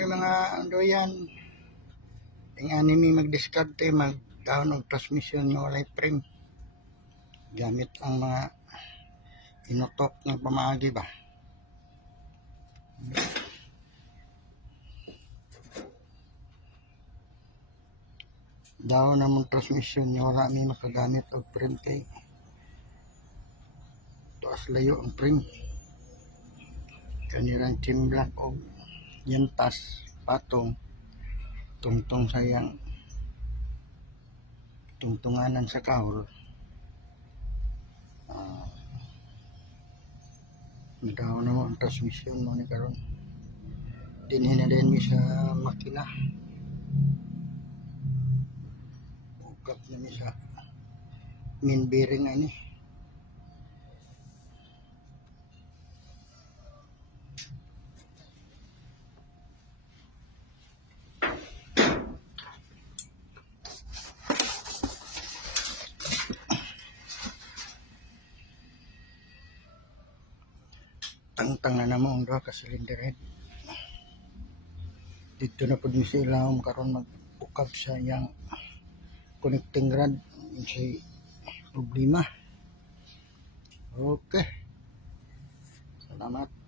Okay mga andoyan, ingani mi mag-discarte, mag-down og transmission nga walay frame. Gamit ang mga inutok ng pamaagi ba. Down namang transmission nga wala mi makagamit og frame kay tuas layo ang frame. Kanilang timblak og yantas patong tungtong sayang tungtunganan sa kahol. Nadaw na mo ang transmission mo ni karon. Dinhin na din mi sa makina. Ukap na mi sa main bearing ani. Tangtang na namo ang duha ka cylinder head. Dito na pud mi sa ilawom karon mag-ukap sa yang connecting rod sa problema. Okay. Salamat.